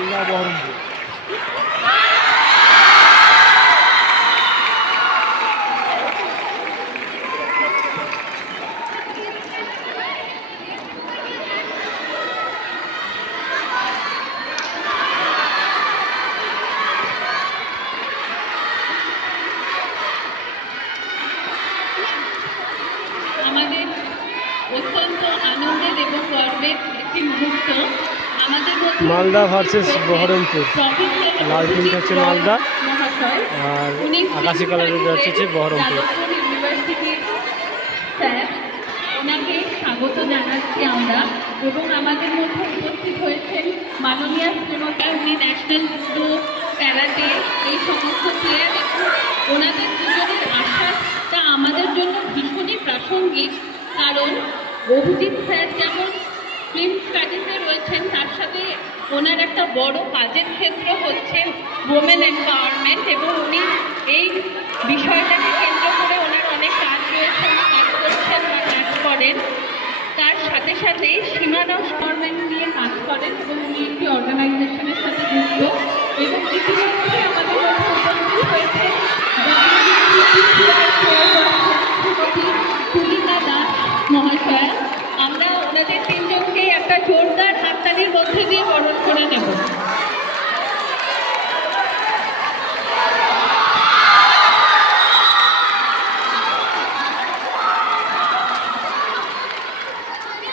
Obrigado, Bahrum. Malda versus Baharampur. লাল টিমটা হচ্ছে মালদা, আর আকাশি কালারের হচ্ছে হচ্ছে বহরমপুর। আমরা, এবং আমাদের উপস্থিত হয়েছেন উনি এই ওনাদের আমাদের জন্য ভীষণই প্রাসঙ্গিক। কারণ অভিজিৎ স্যার যেমন ফিল্ম স্টাডিজে রয়েছেন, তার সাথে ওনার একটা বড় কাজের ক্ষেত্র হচ্ছে ওমেন এম্পাওয়ারমেন্ট এবং উনি এই বিষয়টাকে কেন্দ্র করে ওনার অনেক কাজ রয়েছে কাজ করছেন বা কাজ করেন। তার সাথে সাথেই সীমানা গভর্নমেন্ট নিয়ে কাজ করেন এবং উনি একটি অর্গানাইজেশনের সাথে যুক্ত। এবং ইতিমধ্যে पुढे निघू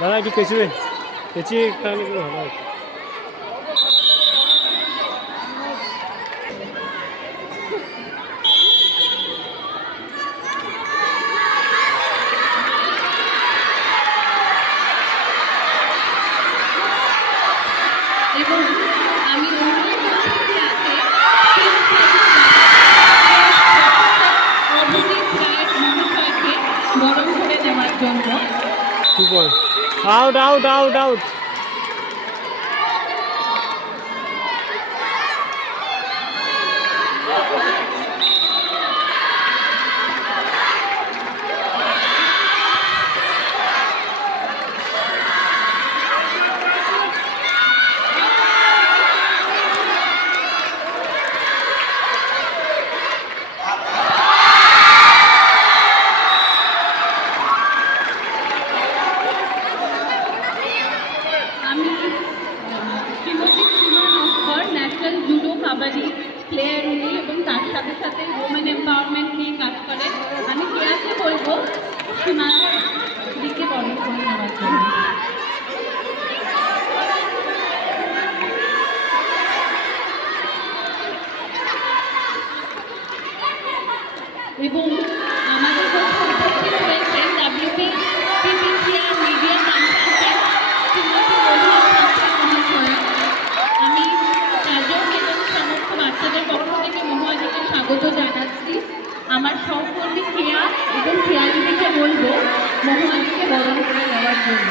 दादा की कशी त्याची काय Two balls. Out, out, out, out. 그리고. আমার সহকর্মী কেয়া এবং কেয়ালিদিকে বলব মহাজিকে বরণ করে নেওয়ার জন্য।